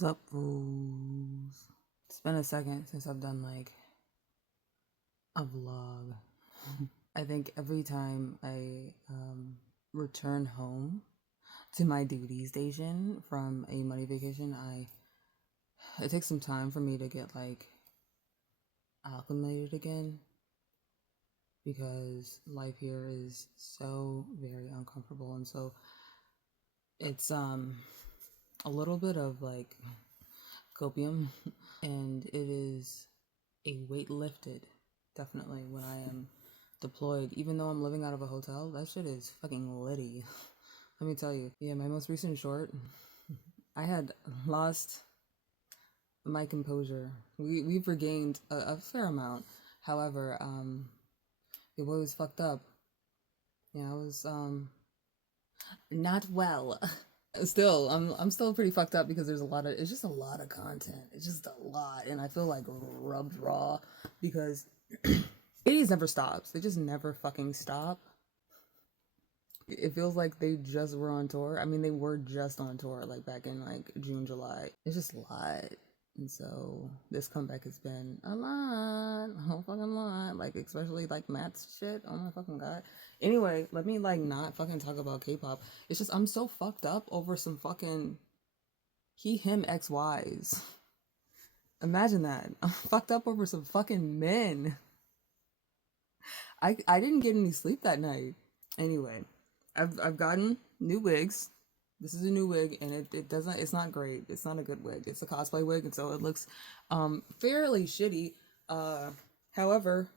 Sup, fools? It's been a second since I've done like a vlog. I think every time I return home to my duty station from a money vacation, it takes some time for me to get like acclimated again because life here is so very uncomfortable, and so it's a little bit of like copium, and it is a weight lifted definitely when I am deployed. Even though I'm living out of a hotel, that shit is fucking litty. Let me tell you. Yeah, my most recent short, I had lost my composure. We've regained a fair amount. However, it was fucked up. Yeah, I was not well. Still, I'm still pretty fucked up because there's a lot of it's just a lot of content. It's just a lot, and I feel like rubbed raw because it never stops. They just never fucking stop. It feels like they just were on tour. I mean, they were just on tour like back in like June, July. It's just a lot. And so this comeback has been a lot, a whole fucking lot. Like especially like Matt's shit. Oh my fucking god. Anyway, let me like not fucking talk about K-pop. It's just I'm so fucked up over some fucking he him XYs. Imagine that. I'm fucked up over some fucking men. I didn't get any sleep that night. Anyway, I've gotten new wigs. This is a new wig, and it doesn't, it's not great. It's not a good wig. It's a cosplay wig, and so it looks fairly shitty. However,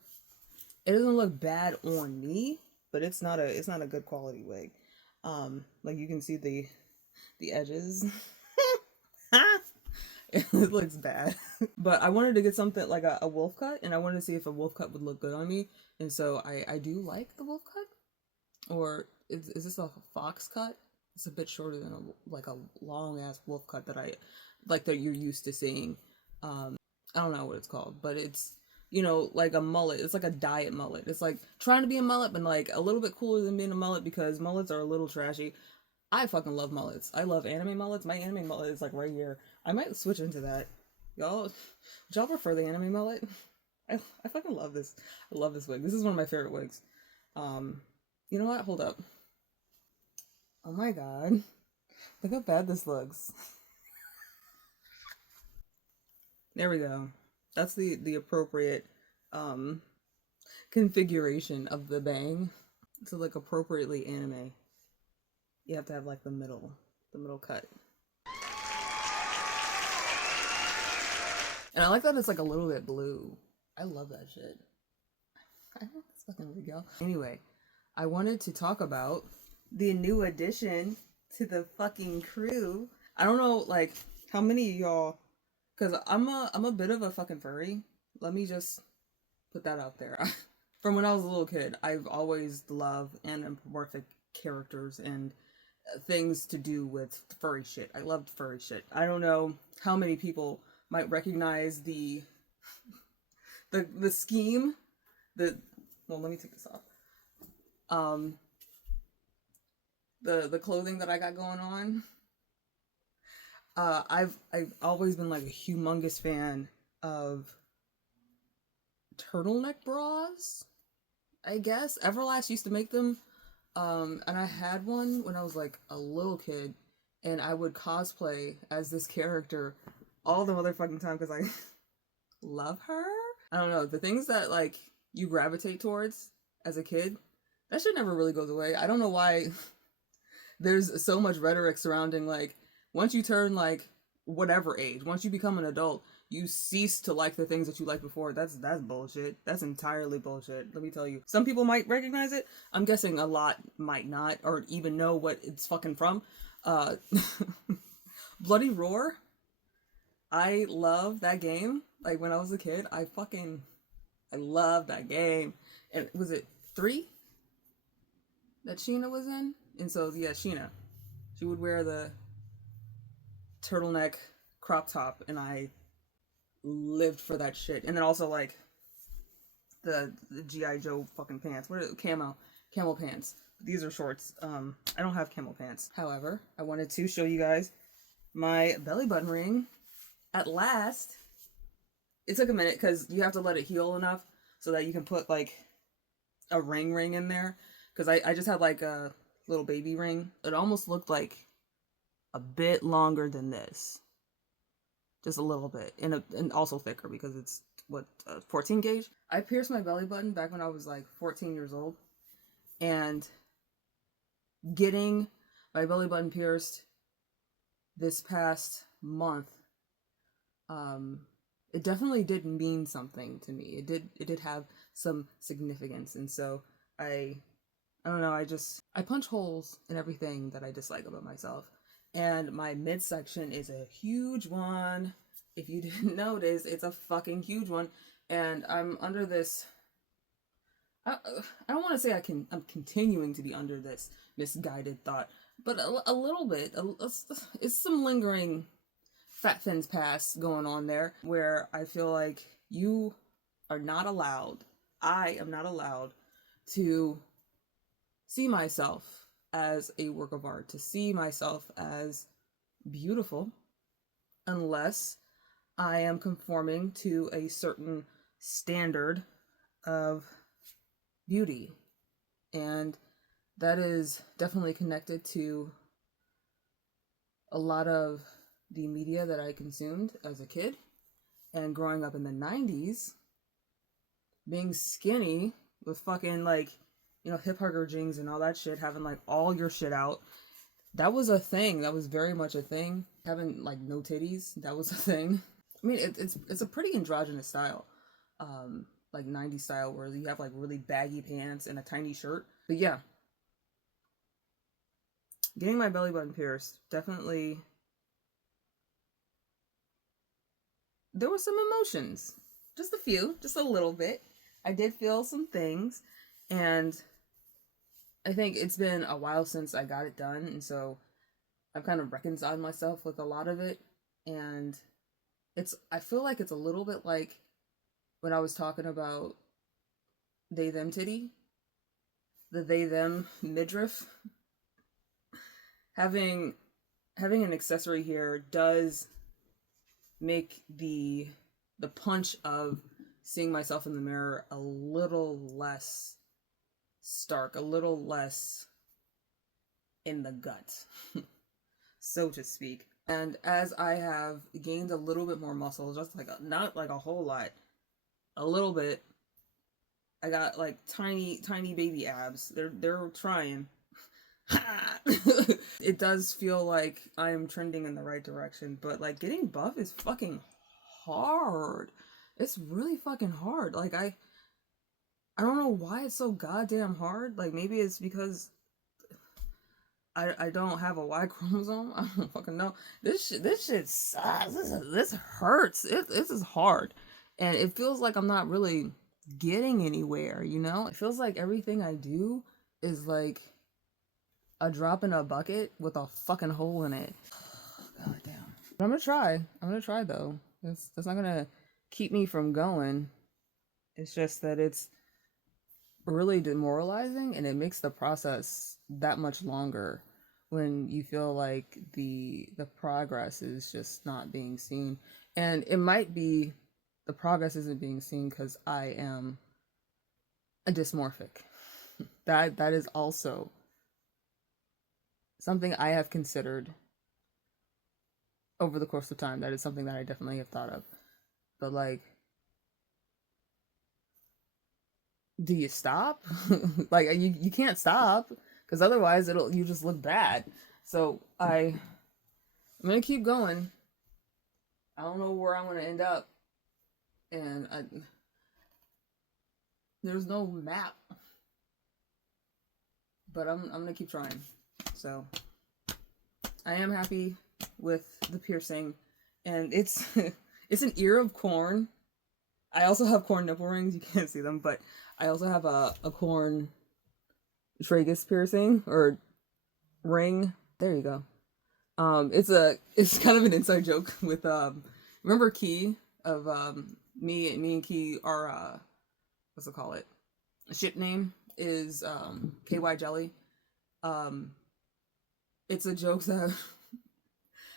it doesn't look bad on me, but it's not a good quality wig. Like you can see the edges. It looks bad. But I wanted to get something like a wolf cut, and I wanted to see if a wolf cut would look good on me. And so I do like the wolf cut. Or is this a fox cut? It's a bit shorter than a long ass wolf cut that I like that you're used to seeing. I don't know what it's called, but it's like a mullet. It's like a diet mullet. It's like trying to be a mullet, but like a little bit cooler than being a mullet because mullets are a little trashy. I fucking love mullets. I love anime mullets. My anime mullet is like right here. I might switch into that. Y'all, would y'all prefer the anime mullet? I fucking love this. I love this wig. This is one of my favorite wigs. You know what? Hold up. Oh my god. Look how bad this looks. There we go. That's the appropriate um configuration of the bang to look appropriately anime. You have to have like the middle cut. And I like that it's like a little bit blue. I love that shit. I love this fucking wig, y'all. Anyway, I wanted to talk about the new addition to the fucking crew. I don't know, like, how many of y'all, because I'm a bit of a fucking furry. Let me just put that out there. From when I was a little kid, I've always loved anthropomorphic characters and things to do with furry shit. I loved furry shit. I don't know how many people might recognize the scheme. Well, let me take this off. Um, the clothing that I got going on. I've always been like a humongous fan of turtleneck bras. I guess Everlast used to make them, and I had one when I was like a little kid, and I would cosplay as this character all the motherfucking time because I love her. I don't know, the things that like you gravitate towards as a kid, that shit never really goes away. I don't know why there's so much rhetoric surrounding like once you turn like whatever age, once you become an adult, you cease to like the things that you liked before. That's bullshit. That's entirely bullshit. Let me tell you. Some people might recognize it. I'm guessing a lot might not or even know what it's fucking from. Uh Bloody Roar. I love that game. Like when I was a kid, I love that game. And was it 3 that Sheena was in? And so yeah, Sheena. She would wear the turtleneck crop top, and I lived for that shit. And then also like the GI Joe fucking pants. What are camel pants? These are shorts. I don't have camel pants. However, I wanted to show you guys my belly button ring at last. It took a minute because you have to let it heal enough so that you can put like a ring in there. Because I just had like a little baby ring. It almost looked like a bit longer than this, just a little bit, and also thicker because it's what 14 gauge. I pierced my belly button back when I was like 14 years old, and getting my belly button pierced this past month, it definitely did mean something to me. It did have some significance, and so I don't know, I punch holes in everything that I dislike about myself. And my midsection is a huge one. If you didn't notice, it's a fucking huge one. And I'm under this I don't want to say I'm continuing to be under this misguided thought, but a little bit. It's some lingering fat thins pass going on there where I feel like you are not allowed, I am not allowed to see myself as a work of art, to see myself as beautiful, unless I am conforming to a certain standard of beauty. And that is definitely connected to a lot of the media that I consumed as a kid. And growing up in the 90s, being skinny with fucking like, hip hugger jeans and all that shit, having like all your shit out, that was a thing. That was very much a thing. Having like no titties, that was a thing. I mean, it's a pretty androgynous style, like 90s style, where you have like really baggy pants and a tiny shirt. But yeah, getting my belly button pierced, definitely, there were some emotions, just a few, just a little bit. I did feel some things, and I think it's been a while since I got it done, and so I've kind of reconciled myself with a lot of it. And I feel like it's a little bit like when I was talking about they them titty, the they them midriff. Having an accessory here does make the punch of seeing myself in the mirror a little less stark, a little less in the gut, so to speak. And as I have gained a little bit more muscle, just like not like a whole lot, a little bit, I got like tiny baby abs. They're trying. It does feel like I am trending in the right direction, but like getting buff is fucking hard. It's really fucking hard. Like I don't know why it's so goddamn hard. Like maybe it's because I don't have a Y chromosome. I don't fucking know. This shit sucks. This hurts. This is hard, and it feels like I'm not really getting anywhere. It feels like everything I do is like a drop in a bucket with a fucking hole in it. God damn. But I'm gonna try. I'm gonna try though. That's not gonna keep me from going. It's just that it's really demoralizing, and it makes the process that much longer when you feel like the progress is just not being seen. And it might be the progress isn't being seen because I am a dysmorphic. That is also something I have considered over the course of time. That is something that I definitely have thought of. But like, do you stop? Like you can't stop because otherwise you just look bad. So I'm gonna keep going. I don't know where I'm gonna end up, and there's no map, but I'm gonna keep trying. So I am happy with the piercing, and it's it's an ear of corn. I also have corn nipple rings. You can't see them, but I also have a corn tragus piercing and ring. There you go. It's kind of an inside joke with remember Key of me and Key are what's it call it? A ship name is KY Jelly. It's a joke that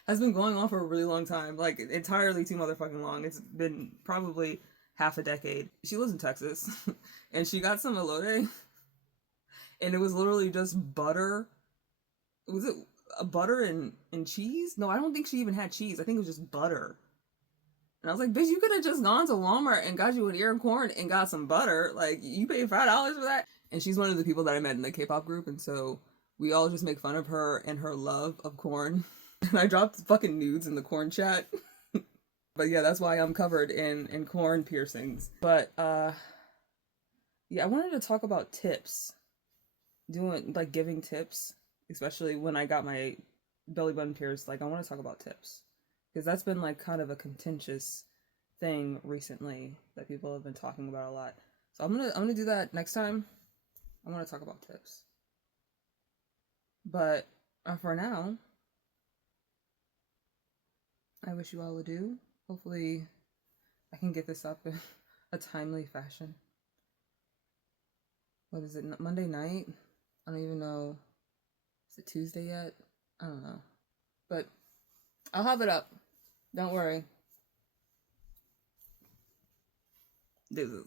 has been going on for a really long time, like entirely too motherfucking long. It's been probably half a decade. She lives in Texas, and she got some elote, and it was literally just butter. Was it a butter and cheese? No, I don't think she even had cheese. I think it was just butter. And I was like, bitch, you could have just gone to Walmart and got you an ear of corn and got some butter. Like, you paid $5 for that. And she's one of the people that I met in the K-pop group, and so we all just make fun of her and her love of corn. And I dropped fucking nudes in the corn chat. But yeah, that's why I'm covered in corn piercings. But yeah, I wanted to talk about tips. Doing like giving tips, especially when I got my belly button pierced. Like, I want to talk about tips because that's been like kind of a contentious thing recently that people have been talking about a lot. So I'm gonna do that next time. I want to talk about tips. But for now, I wish you all adieu. Hopefully, I can get this up in a timely fashion. What is it? Monday night? I don't even know. Is it Tuesday yet? I don't know. But I'll have it up. Don't worry. Deuces.